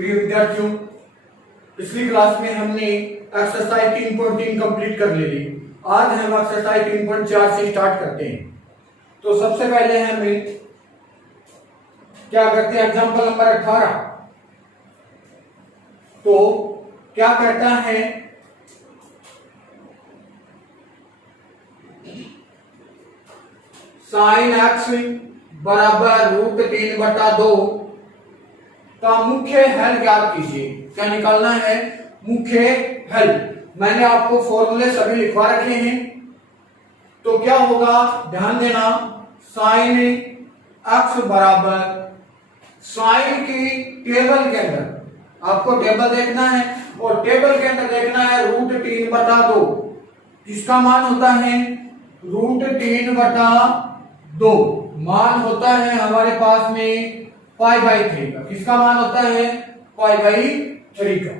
प्रिय विद्यार्थियों, पिछली क्लास में हमने एक्सरसाइज 3.3 कंप्लीट कर ली। आज हम एक्सरसाइज 3.4 से स्टार्ट करते हैं। तो सबसे पहले हमें क्या करते हैं, एग्जांपल नंबर 18। तो क्या कहता है, साइन एक्स बराबर √3/2 का मुख्य हल ज्ञात कीजिए। क्या निकालना है? मुख्य हल। मैंने आपको फॉर्मूले सभी लिखवा रखे हैं। तो क्या होगा, ध्यान देना, साइन एक्स बराबर साइन की टेबल के अंदर आपको टेबल देखना है और टेबल के अंदर देखना है √3/2। किसका मान होता है? √3/2 मान होता है हमारे पास में π/3 का। किसका मान होता है? π/3 का।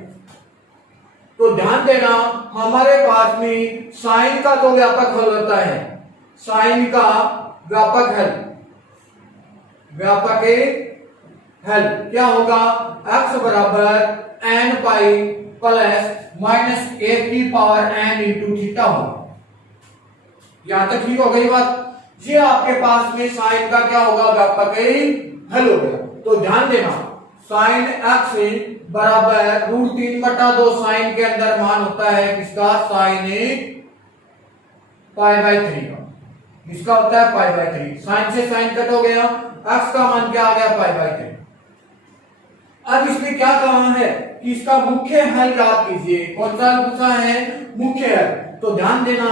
तो ध्यान देना, हमारे पास में साइन का तो व्यापक हल होता है। साइन का व्यापक हल क्या होगा? x बराबर n π plus -1n into theta होगा। यहां तक ठीक हो गई बात। ये आपके पास में साइन का क्या होगा? व्यापक हल हो गया। तो ध्यान देना, साइन एक्स बराबर √3/2 साइन के अंदर मान होता है किसका? साइन π/3 का। किसका होता है? π/3। साइन से साइन कट हो गया, एक्स का मान क्या आ गया? π/3। अब इसमें क्या कहा है कि इसका मुख्य हल ज्ञात कीजिए। कौन सा पूछा है? मुख्य हल। तो ध्यान देना,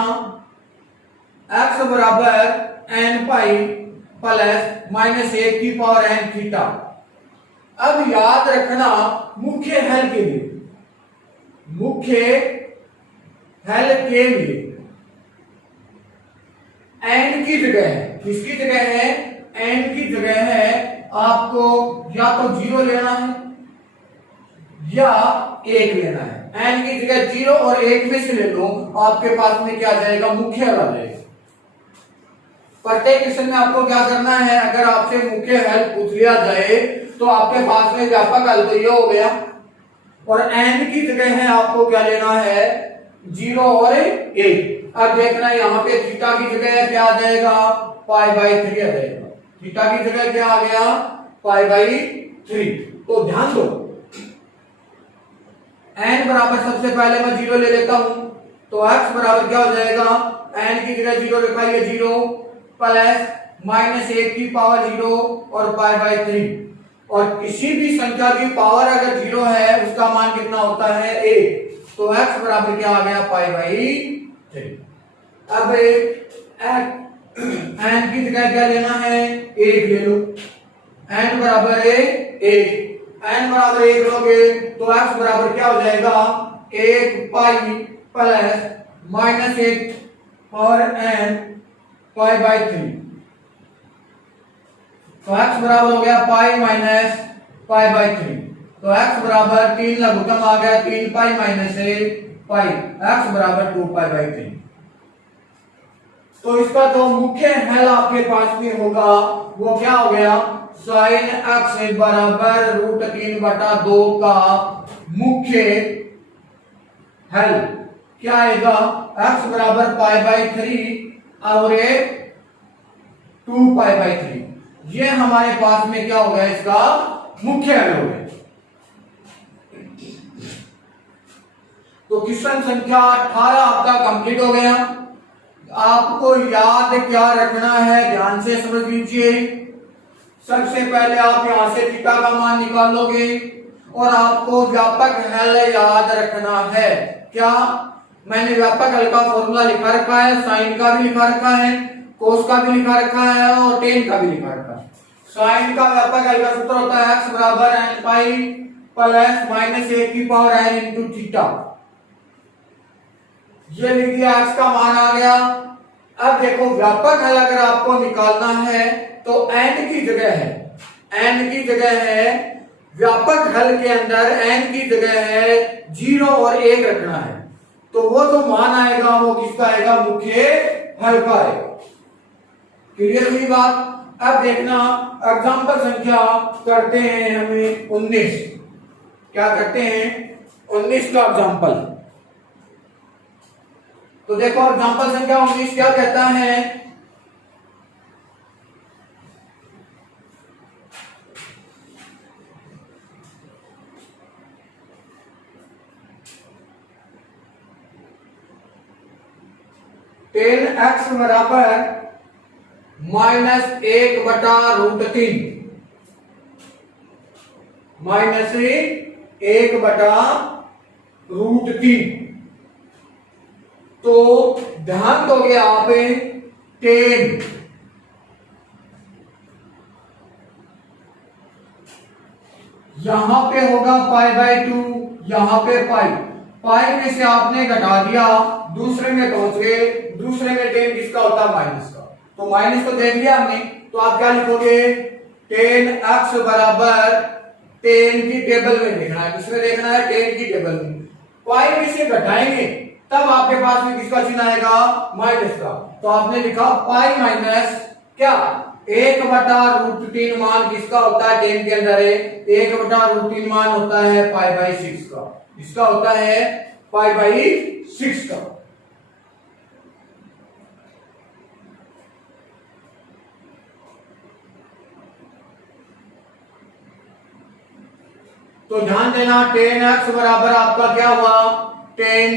x बराबर n π प्लस -1n थीटा। अब याद रखना, मुख्य हल के लिए n की जगह है, किसकी जगह है? n की जगह है आपको या तो 0 लेना है या 1 लेना है। n की जगह 0 और 1 में से ले लो, आपके पास में क्या आ जाएगा? मुख्य हल आ जाएगा। प्रत्येक क्वेश्चन में आपको क्या करना है, अगर आपसे मुख्य हल पूछ लिया जाए तो आपके पास में व्यापक हल तो ये हो गया, और n की जगह है आपको क्या लेना है? 0 और 1। अब देखना, यहाँ पे थीटा की जगह क्या आ जाएगा? π/3 आ जाएगा। थीटा की जगह क्या आ गया? π/3। तो ध्यान दो, n बराबर सबसे पहले मैं 0 ले लेता हूं, तो x बराबर क्या हो जाएगा? n की जगह 0 लिखाइए, 0 प्लस -1 और π/3। और किसी भी संख्या की पावर अगर 0 है उसका मान कितना होता है? 1। तो x बराबर क्या आ गया? π/3। अब n की जगह क्या लेना है? 1 ले लो। n बराबर 1 लोगे तो x बराबर क्या हो जाएगा? 1π प्लस -1 और n π/3। तो x बराबर हो गया π-π/3। तो x बराबर 3 लघुत्तम आ गया, 3π - π, x बराबर 2π/3। तो इसका जो मुख्य हल आपके पास में होगा वो क्या हो गया? साइन x बराबर √3/2 का मुख्य हल क्या आएगा? x बराबर π/3 और 2π/3। ये हमारे पास में क्या हो गया? इसका मुख्य हल हो गया। तो क्वेश्चन संख्या 18 आपका कंप्लीट हो गया। आपको याद क्या रखना है, ध्यान से समझ लीजिए। सबसे पहले आप यहां से थीटा का मान निकालोगे और आपको व्यापक हल याद रखना है। क्या? मैंने व्यापक हल का फॉर्मूला लिखा रखा है, साइन का भी लिखा रखा है, कोस का भी लिखा रखा है और टेन का भी लिखा रखा है। साइन का व्यापक हल का सूत्र होता है x बराबर n π plus -1n into theta. ये लिख दिया, x का मान आ गया। अब देखो, व्यापक हल अगर आपको निकालना है तो n की जगह है व्यापक हल के अंदर n की जगह है 0 और 1 रखना है। तो वो जो मान आएगा वो किसका आएगा? मुख्य हल का आएगा। क्लियर हुई बात? अब देखना, एग्जांपल संख्या करते हैं हमें 19। क्या करते हैं 19 का एग्जाम्पल। तो देखो एग्जाम्पल संख्या 19 क्या कहता है, (10x बराबर -1/√3 -1/√3। तो ध्यान दोगे आप 10 यहां पे होगा π/2, यहां पे पाई में से आपने घटा दिया, दूसरे में पहुंच गए, दूसरे में 10 किसका होता है माइनस का, तो माइनस तो देख लिया हमने। तो आप क्या लिखोगे 10x बराबर 10 की टेबल में देखना है, किसमें देखना है 10 की टेबल में, पाई में से घटाएंगे तब आपके पास में किसका चिन्ह आएगा माइनस का। तो आपने लिखा पाई माइनस क्या 1/√3 मान किसका होता है 10 के अंदर है 1/√3 मान होता है π/6 का, इसका होता है π/6 का। तो ध्यान देना 10x बराबर आपका क्या हुआ 10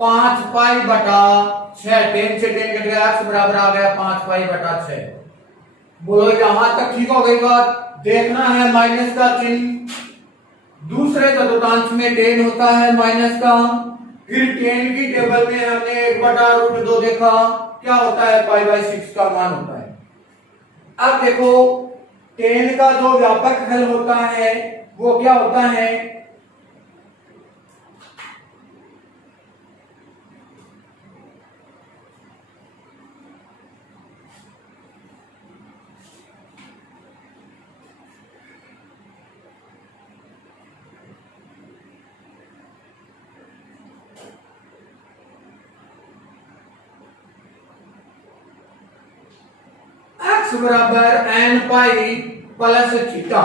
5π/6, 10 से 10 कट गया, x बराबर आ गया 5π/6। बोलो यहां तक ठीक हो गई बात। देखना है माइनस का चिन्ह, दूसरे चतुर्थांश में 10 होता है माइनस का, फिर 10 की टेबल में हमने 1/√2 देखा, क्या होता है π/6 का मान होता है। अब देखो 10 का जो व्यापक हल होता है वो क्या होता है x बराबर n पाई प्लस थीटा।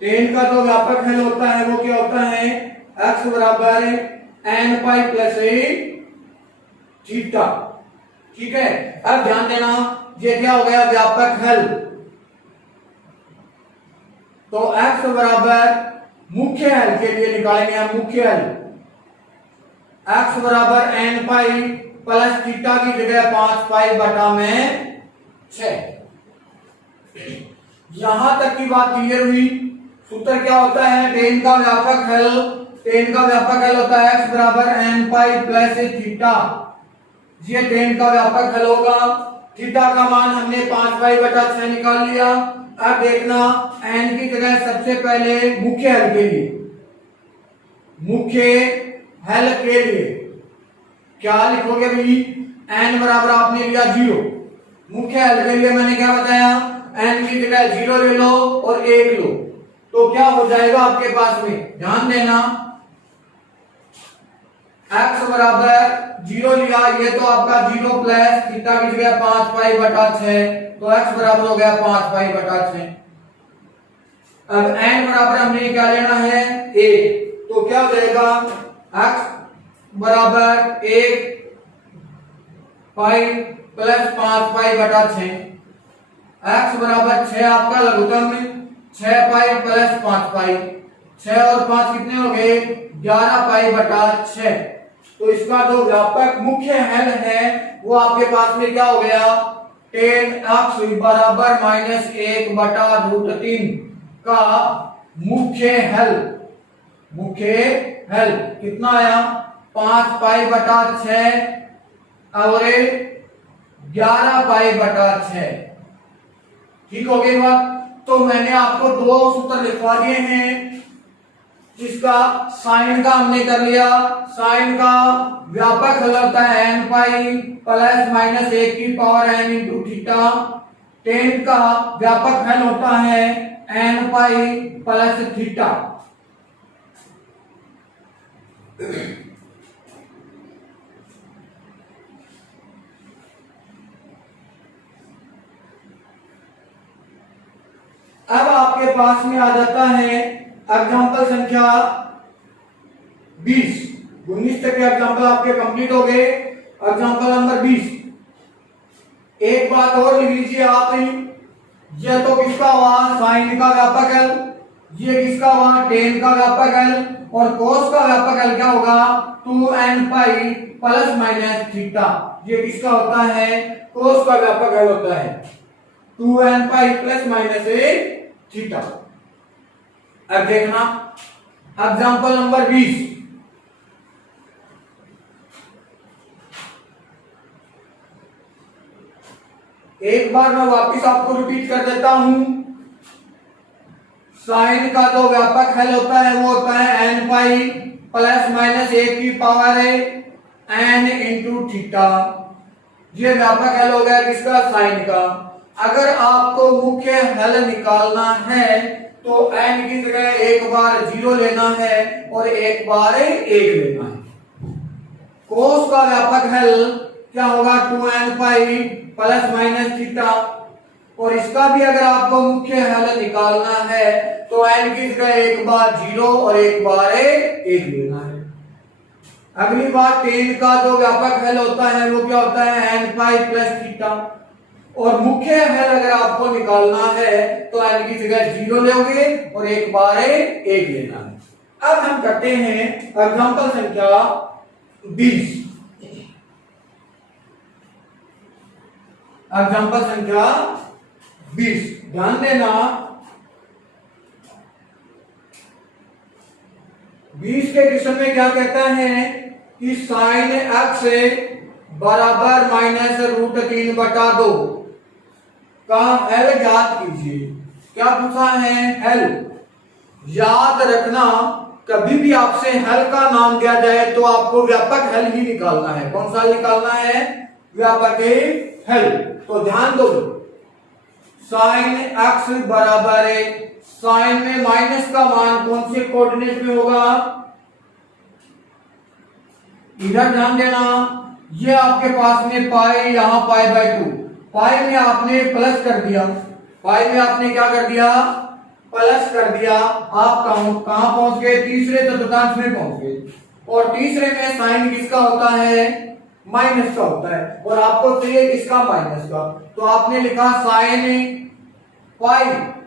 10 का जो व्यापक हल होता है वो क्या होता है x बराबर n पाई प्लस थीटा। ठीक है, अब ध्यान देना ये क्या हो गया व्यापक हल। तो x बराबर मुख्य हल के लिए निकालेंगे हम मुख्य हल, x बराबर n पाई प्लस थीटा की जगह 5π/6। यहां तक की बात क्लियर हुई। सूत्र क्या होता है 10 का व्यापक हल, 10 का व्यापक हल होता है x बराबर n पाई प्लस थीटा। ये 10 का व्यापक हल होगा, थीटा का मान हमने 5π/6 निकाल लिया। अब देखना n की जगह सबसे पहले मुख्य हल के लिए, मुख्य हल के लिए क्या लिखोगे भाई n बराबर आपने लिया 0, मुख्य हल के लिए मैंने क्या बताया n की जगह 0 ले लो और 1 लो, तो क्या हो जाएगा आपके पास में। ध्यान देना x बराबर 0 लिया, ये तो आपका 0 प्लस थीटा की जगह 5π/6, तो x बराबर हो गया 5π/6। अब n बराबर हमने क्या लेना है 1, तो क्या हो जाएगा x बराबर 1 पाई प्लस 5π/6, x बराबर 6 आपका लघुत्तम में 6π प्लस 5π, 6 और 5 कितने हो गए 11π/6। तो इसका जो व्यापक मुख्य हल है वो आपके पास में क्या हो गया 10x बराबर -1/√3 का मुख्य हल। मुख्य हल कितना आया 5π/6 और 11π/6। ठीक हो गई बात। तो मैंने आपको दो सूत्र लिखवा दिए हैं, जिसका साइन का हमने कर लिया, साइन का व्यापक हल होता है n पाई प्लस -1 की पावर n इंटू थीटा, 10 का व्यापक हल होता है n पाई प्लस थीटा। अब आपके आपके पास में आ जाता है एग्जाम्पल संख्या 20। 19 तक के एग्जाम्पल आपके कंप्लीट हो गए। Example number 20। एक बात और लिख लीजिए आप, यह तो किसका हुआ साइन का व्यापक हल, ये किसका हुआ टेन का व्यापक हल, और कोस का व्यापक हल क्या होगा 2n pi plus minus theta. ये किसका होता है कोस का व्यापक हल होता है 2n pi plus minus theta. अब देखना एग्जाम्पल नंबर 20। एक बार मैं वापिस आपको रिपीट कर देता हूं। साइन का जो व्यापक हल होता है वो होता है n पाई प्लस माइनस ए की पावर n इंटू थीटा। ये व्यापक हल हो गया किसका साइन का। अगर आपको मुख्य हल निकालना है तो n की जगह एक बार 0 लेना है और एक बार 1 लेना है। कोस का व्यापक हल क्या होगा 2n pi plus minus theta, और इसका भी अगर आपको मुख्य हल निकालना है तो n की जगह एक बार 0 और एक बार 1 लेना है। अगली बात टेन का जो व्यापक हल होता है वो क्या होता है n पाई प्लस थीटा, और मुख्य हल अगर आपको निकालना है तो n की जगह 0 लोगे और एक बार 1 लेना है। अब हम करते हैं एग्जांपल संख्या 20। एग्जांपल संख्या 20 ध्यान देना। 20 के क्वेश्चन में क्या कहता है कि साइन x बराबर माइनस रूट 3/2 का हल ज्ञात कीजिए। क्या पूछा है हल। याद रखना कभी भी आपसे हल का नाम दिया जाए तो आपको व्यापक हल ही निकालना है। कौन सा निकालना है व्यापक हल। तो ध्यान दो साइन x बराबर है, साइन में माइनस का मान कौन से कोऑर्डिनेट में होगा इधर ध्यान देना। ये आपके पास में पाई यहां पाई बाय 2, पाई में आपने प्लस कर दिया, पाई में आपने क्या कर दिया प्लस कर दिया। आप कहां पहुंच गए तीसरे चतुर्थांश में पहुंच गए, और तीसरे में साइन किसका होता है माइनस का होता है, और आपको चाहिए किसका माइनस का। तो आपने लिखा साइन पाई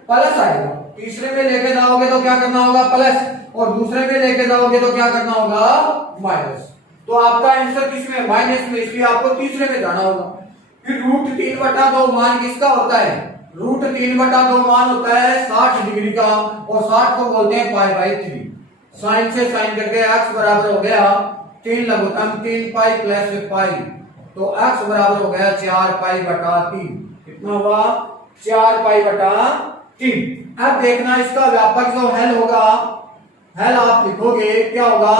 प्लस आएगा, तीसरे में लेके जाओगे तो क्या करना होगा प्लस, और दूसरे में लेके जाओगे तो क्या करना होगा माइनस। तो आपका आंसर किसमें माइनस में, इसलिए आपको तीसरे में जाना होगा। फिर रूट 3/2 मान किसका होता है रूट 3/2 मान होता है 60 डिग्री का, और 60 को बोलते हैं पाई बाय 3। साइन से साइन करके x बराबर हो गया 3 लघुत्तम 3 पाई प्लस पाई, तो x बराबर हो गया 4 पाई बटा 3। कितना हुआ 4 पाई बटा 3। अब देखना इसका व्यापक जो हल होगा, हल आप लिखोगे क्या होगा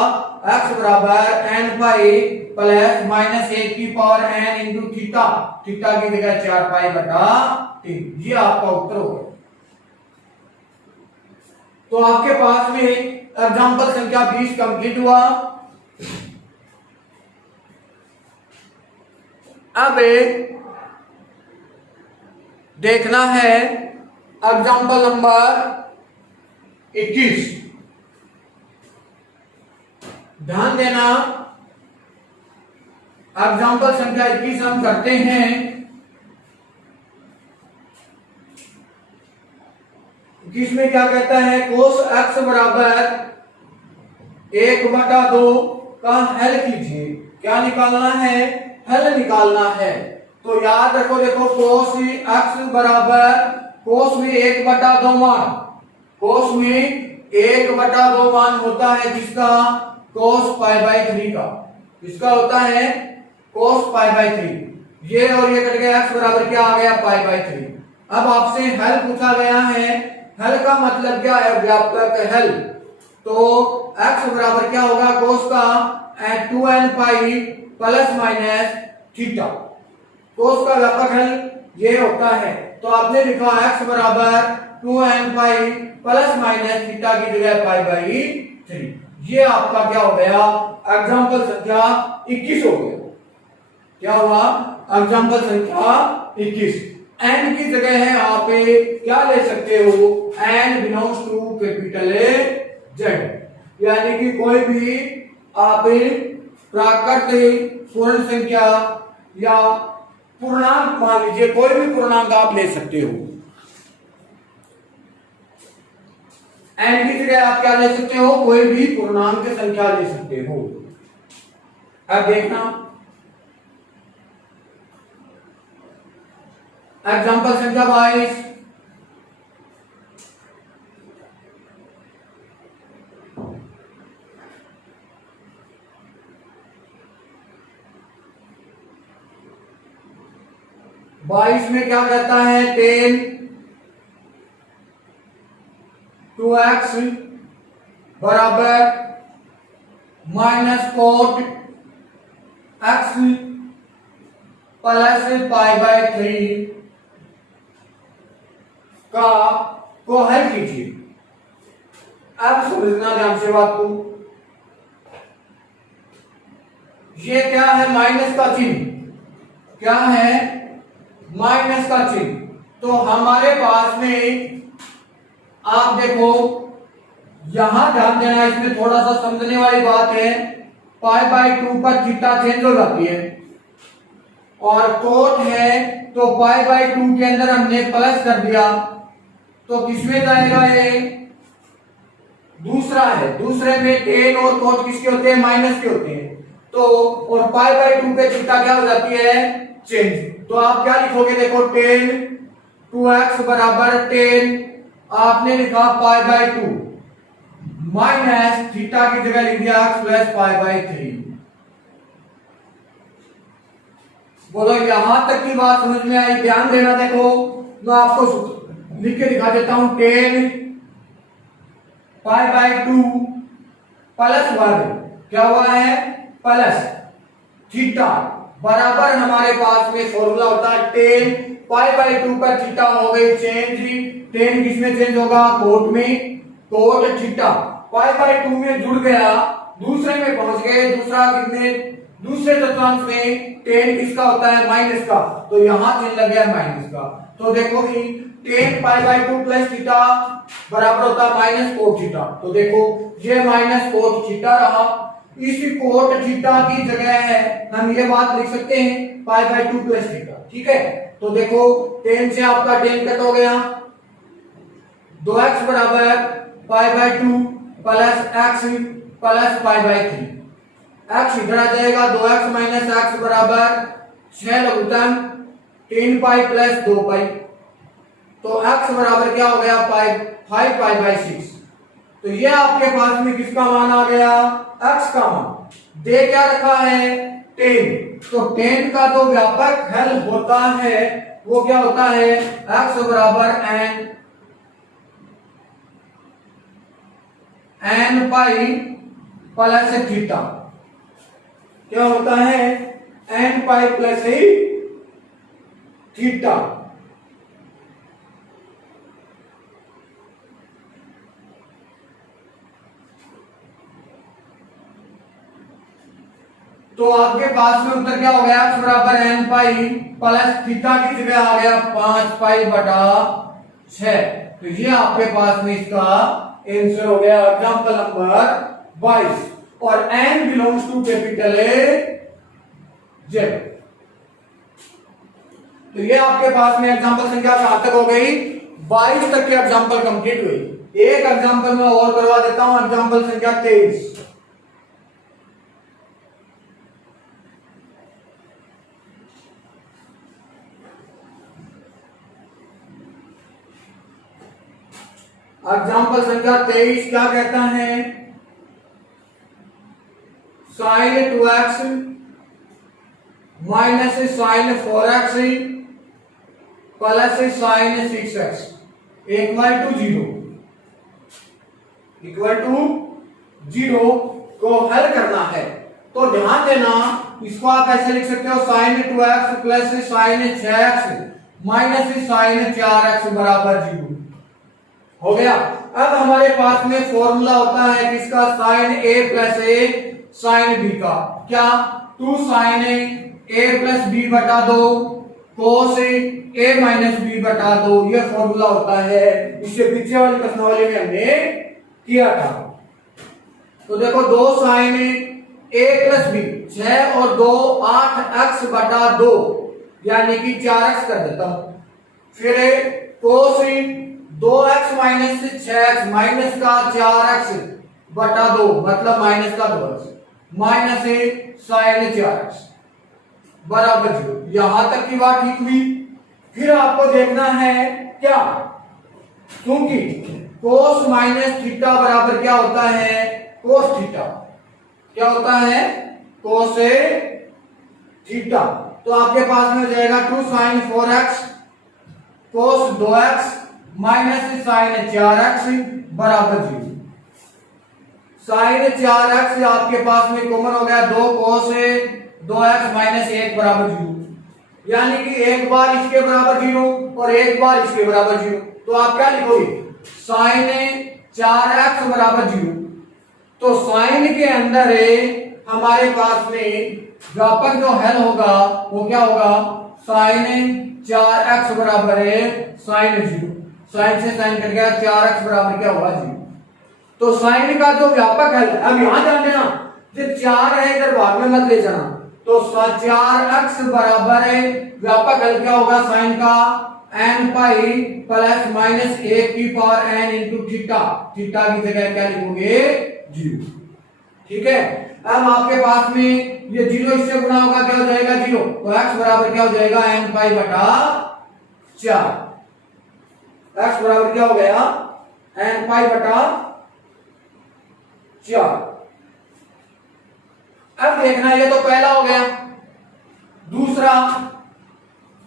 x बराबर n पाई प्लस माइनस 1 की power n into theta, theta की जगह 4 पाई बटा 3। ये आपका उत्तर होगा। तो आपके पास में एग्जांपल संख्या 20 कंप्लीट हुआ। अब देखना है एग्जांपल नंबर 21। ध्यान देना एग्जांपल संख्या 21 हम करते हैं। इसमें क्या कहता है कोस x बराबर 1/2 का हल कीजिए। क्या निकालना है हल निकालना है। तो याद रखो देखो कोस x बराबर कोस में 1/2 मान, कोस में 1/2 मान होता है किसका कोस पाई बाय 3 का। किसका होता है कोस पाई बाय 3। ये और ये कट गया x बराबर क्या आ गया पाई बाय 3। अब आपसे हल पूछा गया है, हल का मतलब क्या है व्यापक हल। तो x बराबर क्या होगा कोस का 2n pi plus minus theta. Cos का व्यापक हल ये होता है। तो आपने लिखा x बराबर 2n pi plus minus theta की जगह पाई बाई 3। ये आपका क्या हो गया एग्जांपल संख्या 21 हो गया। क्या हुआ एग्जांपल संख्या 21। एन की जगह है आप क्या ले सकते हो, N belongs to capital A Z, यानी कि कोई भी आप प्राकृतिक पूर्ण संख्या या पूर्णांक मान लीजिए, कोई भी पूर्णांक आप ले सकते हो। एन की जगह आप क्या ले सकते हो, कोई भी पूर्णांक संख्या ले सकते हो। अब देखना एग्जांपल संख्या 22, में क्या कहता है, 10 2x बराबर माइनस कोट x प्लस π/3 का को हल कीजिए। अब समझना ध्यान से बात को, ये क्या है, माइनस का चिन्ह, क्या है, माइनस का चिन्ह। तो हमारे पास में आप देखो, यहां ध्यान देना, इसमें थोड़ा सा समझने वाली बात है, π/2 पर थीटा चेंज हो जाती है और कोट है तो π/2 के अंदर हमने प्लस कर दिया, तो किसमें जाएगा, ये दूसरा है, दूसरे में टेन और कोट किसके होते हैं, माइनस के होते हैं। तो और π/2 पे थीटा क्या हो जाती है, चेंज। तो आप क्या लिखोगे, देखो 10 2x बराबर 10, आपने लिखा π/2 माइनस थीटा की जगह लिख दिया x प्लस π/3। बोलो यहां तक की बात समझ में आई, ध्यान देना। देखो मैं आपको लिख के दिखा देता हूं, 10 π/2 प्लस 1 क्या हुआ है, प्लस थीटा बराबर, हमारे पास में फॉर्मूला होता है 10 π/2 पर थीटा हो गई चेंज, 10 किसमें चेंज होगा, कोट में, कोट थीटा π/2 में जुड़ गया, दूसरे में पहुंच गए, दूसरा कितने, दूसरे चतुर्थांश में 10 किसका होता है, माइनस का, तो यहां चिन्ह लग गया माइनस का। तो देखो कि 10 π/2 प्लस थीटा बराबर होता है माइनस कोट थीटा। तो देखो ये माइनस कोट थीटा रहा, इस कोट थीटा की जगह है हम ये बात लिख सकते हैं π/2 प्लस थीटा, ठीक है। तो देखो 10 से आपका 10 कट हो गया, 2x बराबर π/2 प्लस x प्लस π/3, x इधर आ जाएगा, 2x माइनस x बराबर 6 लघुत्तम 3π प्लस 2π, तो x बराबर क्या हो गया, 5 π/6। तो ये आपके पास में किसका मान आ गया, x का मान। दे क्या रखा है, 10, तो 10 का जो व्यापक हल होता है वो क्या होता है, x बराबर n पाई प्लस थीटा, क्या होता है, n पाई प्लस थीटा। तो आपके पास में उत्तर क्या हो गया, x बराबर n पाई प्लस थीटा की जगह आ गया 5π/6। तो ये आपके पास में इसका आंसर हो गया, एग्जांपल नंबर 22। और n belongs to capital A Z. तो ये आपके पास में एग्जांपल संख्या कहां तक हो गई, 22 तक के एग्जांपल कंप्लीट हुई। एक एग्जांपल में और करवा देता हूं, एग्जांपल संख्या 23। एग्जांपल संख्या 23 क्या कहता है, sin 2x minus sin 4x plus sin 6x equal to 0 को हल करना है। तो ध्यान देना, इसको आप ऐसे लिख सकते हो, sin 2x plus sin 6x minus sin 4x बराबर 0 हो गया। अब हमारे पास में फॉर्मूला होता है किसका, sin a plus a sin b का, क्या 2 sin a प्लस b बटा 2 cos a माइनस बी बटा 2, यह फॉर्मूला होता है। इससे पीछे वाली प्रश्नावली में हमने किया था। तो देखो 2 sin a प्लस बी, 6 और 2 8x बटा 2 यानी कि 4x कर देता हूं। फिर cos 2x minus 6x minus का 4x बटा 2 मतलब माइनस का 2x माइनस sin 4x बराबर 0। यहां तक की बात ठीक हुई। फिर आपको देखना है क्या, क्योंकि cos माइनस थीटा बराबर क्या होता है, cos थीटा। क्या होता है, cos थीटा। तो आपके पास में हो जाएगा 2 sin 4x cos 2x minus sin 4x बराबर 0। sin 4x आपके पास में कॉमन हो गया, 2 cos 2x माइनस 1 बराबर 0, यानी कि एक बार इसके बराबर 0 और एक बार इसके बराबर 0। तो आप क्या लिखोगे, sin 4x बराबर 0। तो साइन के अंदर हमारे पास में व्यापक जो हल होगा वो क्या होगा, sin 4x बराबर है sin 0। साइन से साइन कट गया, 4x बराबर क्या होगा 0। तो साइन का जो व्यापक हल, अब यहां ध्यान देना, जब 4 है इधर भाग में मत ले जाना। तो 4x बराबर है व्यापक हल क्या होगा साइन का, n पाई प्लस माइनस 1 की power n into theta. Theta की जगह क्या लिखोगे 0। ठीक है। अब आपके पास में ये 0 इससे गुणा होगा, क्या हो जाएगा 0। तो x बराबर क्या हो जाएगा n पाई बटा 4। x बराबर क्या हो गया n पाई बटा 4। अब देखना, ये तो पहला हो गया। दूसरा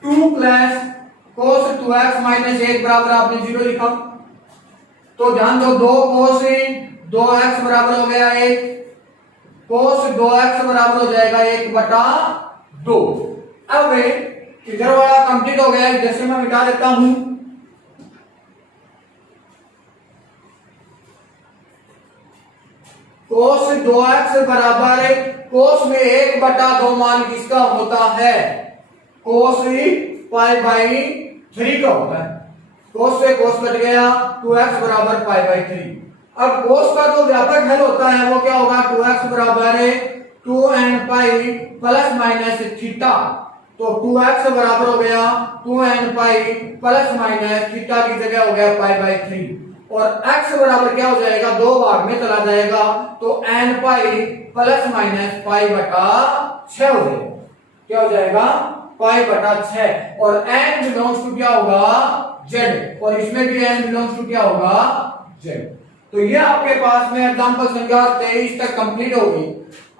2 प्लस cos 2x माइनस 1 बराबर आपने 0 लिखा। तो ध्यान दो, 2 cos 2x बराबर हो गया 1, cos 2x बराबर हो जाएगा 1 बटा 2। अब इधर वाला कंप्लीट हो गया, जैसे मैं मिटा देता हूं। cos 2x बराबर cos में 1 बटा 2 मान किसका होता है, cos पाई बाई 3 का होता है। cos से cos कट गया, 2x बराबर पाई बाई 3। अब cos का जो व्यापक हल होता है वो क्या होगा, 2x बराबर 2n pi plus minus theta. तो 2x बराबर हो गया 2n pi plus minus theta की जगह हो गया पाई बाई 3। और x बराबर क्या हो जाएगा, 2 भाग में चला जाएगा, तो n पाई प्लस माइनस पाई बटा 6 हो जाएगा। क्या हो जाएगा, पाई बटा 6। और n बिलोंग्स टू क्या होगा, z। और इसमें भी n बिलोंग्स टू क्या होगा, z। तो ये आपके पास में एग्जांपल संख्या 23 तक कंप्लीट हो गई।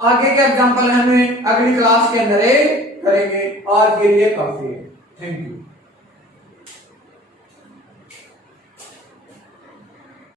आगे के एग्जांपल हमें अगली क्लास के अंदर करेंगे। आज के लिए काफी है। Thank you.